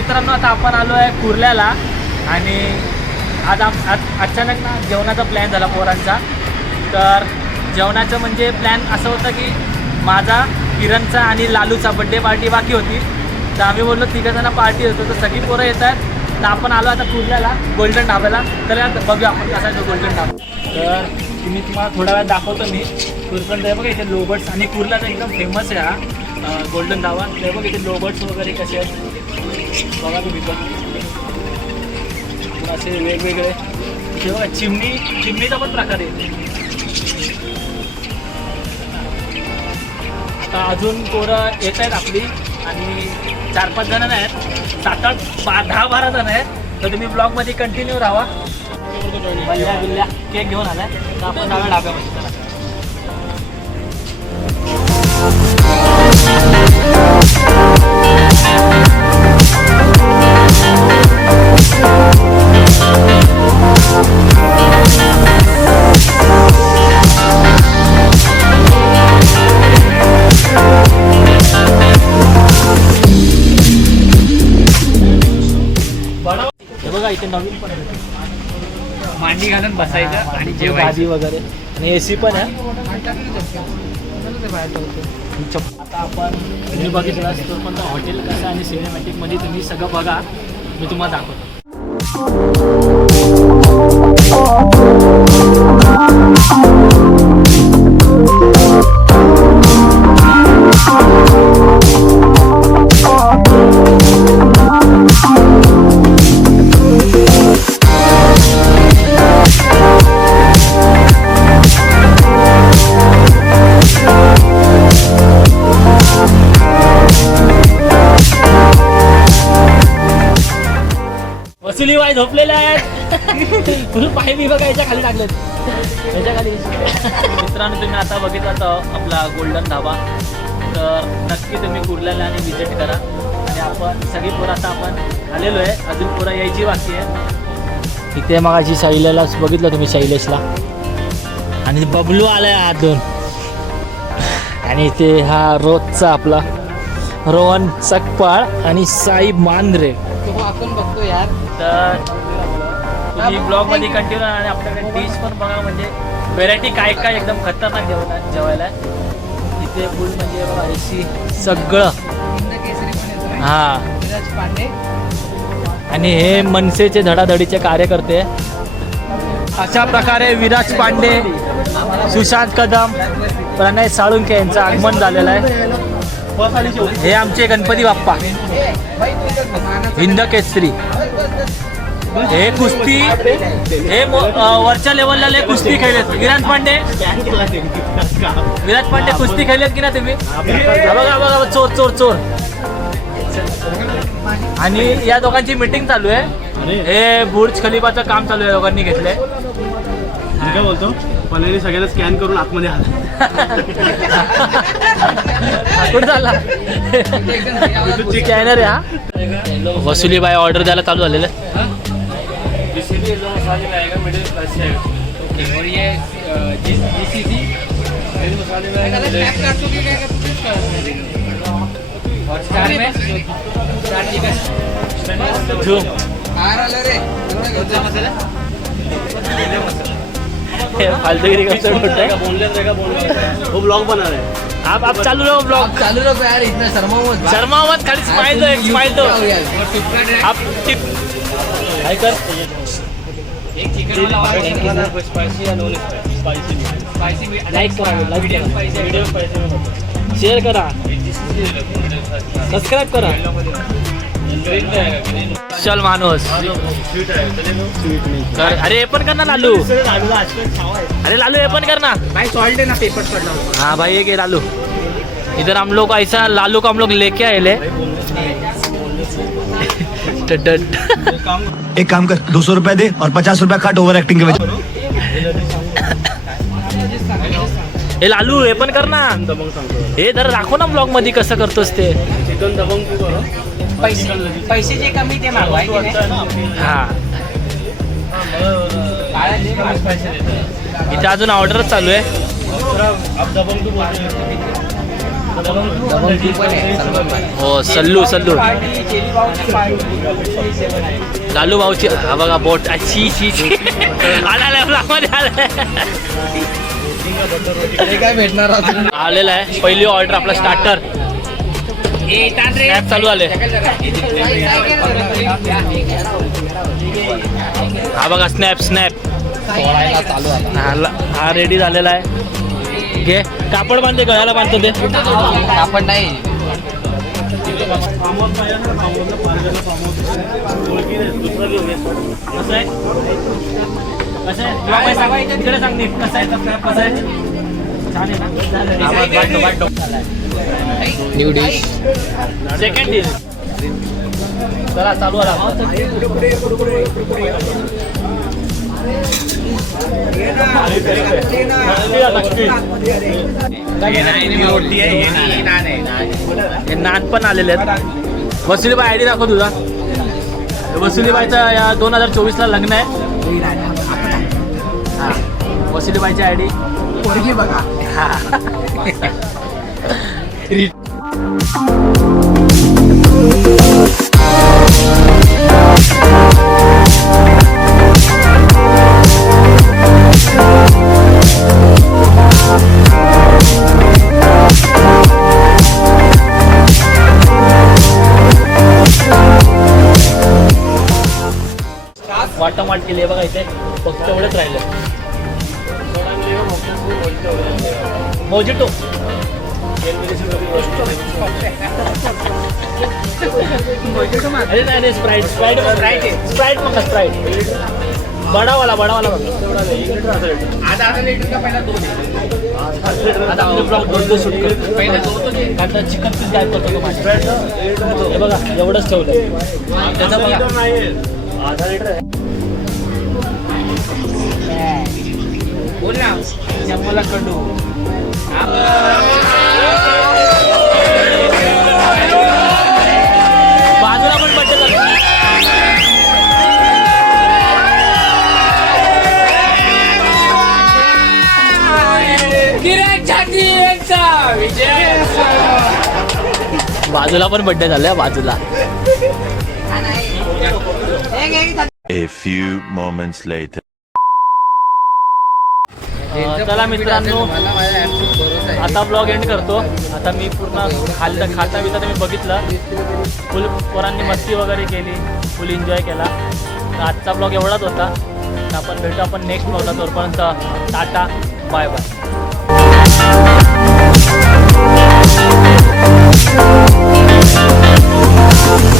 मित्रांनो आता आपण आलो आहे कुर्ल्याला. आणि आज आम आज अचानक ना जेवणाचा प्लॅन झाला पोरांचा. तर जेवणाचं म्हणजे प्लॅन असं होतं की माझा किरणचा आणि लालूचा बड्डे पार्टी बाकी होती. तर आम्ही बोललो तिघंजणं पार्टी होतो तर सगळी पोरं येत आहेत. तर आपण आलो आता कुर्ल्याला गोल्डन ढाब्याला तर बघूया आपण कसा येतो गोल्डन ढाबा तर मी तुम्हाला थोड्या वेळात दाखवतो मी. कुरपण आहे बघा इथे लोबर्ट्स आणि कुर्ल्याचा एकदम फेमस आहे हा गोल्डन ढाबा ते बघ इथे लोबर्ट्स वगैरे कसे आहेत. बघा तुम्ही पण. असे वेगवेगळे. इथे बघा चिमणी चिमणीचा पण प्रकार आहे. आता अजून पोरं येत आहेत आपली आणि चार पाच जण आहेत. सात आठ बा दहा बारा जण आहेत. तर तुम्ही ब्लॉगमध्ये कंटिन्यू राहा. बल्ल्या केक घेऊन आलाय. तर आपण जाऊया ढाब्यामध्ये. इथे नवीन पण. मांडी घालून बसायचं आणि जेवायचं. वगैरे. आणि एसी पण आहे. आता आपण तुम्ही बघितलं असतं पण हॉटेल कसं आहे आणि सिनेमॅटिकमध्ये तुम्ही सगळं बघा. मी तुम्हाला दाखवतो. वसुली बाय झोपलेल्या आहेत. फुल पाय बी बघायच्या खाली टाकलेत. याच्या खाली. मित्रांनो तुम्ही आता बघितला तर आपला गोल्डन धाबा तर नक्की तुम्ही कुर्ल्याला आणि विजिट करा. आणि आपण सगळी पोरं आता आपण आलेलो आहे. अजून पोरं यायची बाकी आहे. इथे मग अशी शैलेला बघितलं तुम्ही शैलेशला आणि बबलू आलाय आतून आणि इथे हा रोजचा आपला रोहन सकपाळ आणि साई मांद्रे. तो आपण बघतो यार. तर तुम्ही ब्लॉगमध्ये कंटिन्यू आणि आपल्याकडे डिश पण बघा म्हणजे व्हेरायटी काय काय एकदम खतरनाक जेवण जेवायला. आहे. इथे फुल म्हणजे एसी सगळं. हा. विराज पांडे. आणि हे मनसेचे धडाधडीचे कार्यकर्ते. अशा प्रकारे विराज पांडे सुशांत कदम प्रणय साळुंके यांचं आगमन झालेलं आहे. हे आमचे गणपती बाप्पा. हिंद केसरी हे कुस्ती हे वरच्या लेवलला लय कुस्ती खेळलेत. विराज पांडे. विराज पांडे कुस्ती खेळलेत की ना तुम्ही? बघा बघा चोर चोर चोर. आणि या दोघांची मीटिंग चालू आहे. हे बुर्ज खलिफाचं काम चालू आहे दोघांनी घेतलंय. काय बोलतो? पहिले सगळ्यांना स्कॅन करून आतमध्ये आला कुठे चालला? स्कॅनर आहे हा? वसुली बाय ऑर्डर द्यायला चालू झालेलं. आहे. और ये जीसीसी काटतो की काय करतो तेच कळत नाही. और स्टार में स्टार चिकन झूम बाहेर आलं रे एवढा मसाला हे फालतूगिरी करतोय कुठे वो ब्लॉग बना रहे हैं। आप आप चालू रहो ब्लॉग चालू रखो यार इतना शर्मा मत शर्मा मत खाली स्माइल दो एक स्माइल दो। आप टिप काय कर एक चिकन वाला और स्पाइसी या नॉन स्पाइसी स्पाइसी लाईक करा लाईक मीडियम करा। स्पाइसी शेअर करा। सबस्क्राईब करा। चल माणूस. अरे हे पण कर ना लालू. अरे लालू हे पण कर ना. भाई सॉल्ट है ना पेपर पड़ना हाँ भाई ये लालू. इधर हम लोग ऐसा लालू को हम लोग लेके आए ले। एक काम कर दो सौ रुपए दे और पचास रुपए काट ओवर एक्टिंग के वजह हे लालू हे पण कर ना. हे जरा दाखव ना ब्लॉगमध्ये कसं करतोस ते. चिकन दबंग पैसे पैसे जे कमी ते मागवायचे हा. इथे अजून ऑर्डरच चालू आहे. हो सल्लू सल्लू. लालू भाऊची हा बघा बोट. आ, शी शी शी. आला आला, आला. काय भेटणार आलेला आहे. पहिली ऑर्डर आपला स्टार्टर स्नॅप चालू आले हा बघा स्नॅप स्नॅप हा रेडी झालेला आहे. घे. कापड बांधते गळ्याला बांधतो ते? आपण नाही. ना नाही, दुसरं घेऊ घे. कसं आहे? कसं आहे? बघ. न्यू डिश सेकंड डिश चला चालू आला हे नान पण आलेले आहेत. वसुलीबाई आयडी दाखव तुझा. वसुलीबाईचं या दोन हजार चोवीसला लग्न आहे. हा. वसुलीबाईची आयडी वाटामाट केली आहे बघा इथे. फक्त एवढंच राहिलं. मोजिटो. अरे नाही नाही स्प्राईट स्प्राईट स्प्राईट स्प्राईट मग स्प्राईट बडावाला बडावाला आता दोन दोन शूट करतो चिकन पीस काय करतो माझ्या हे बघा एवढंच ठेवलं त्याचं बघा आधा लिटर आहे बोल ना जम्मूला कडू बाजूला पण बड्डे झाले बाजूला. A few moments later. चला मित्रांनो आता ब्लॉग एंड करतो. आता मी पूर्ण खाल्लं खाता बिता मी बघितलं. फुल पोरांनी मस्ती वगैरे केली फुल एन्जॉय केला. तर आजचा ब्लॉग एवढाच होता. आपण भेटू आपण नेक्स्ट ब्लॉगला. तोपर्यंत टाटा बाय बाय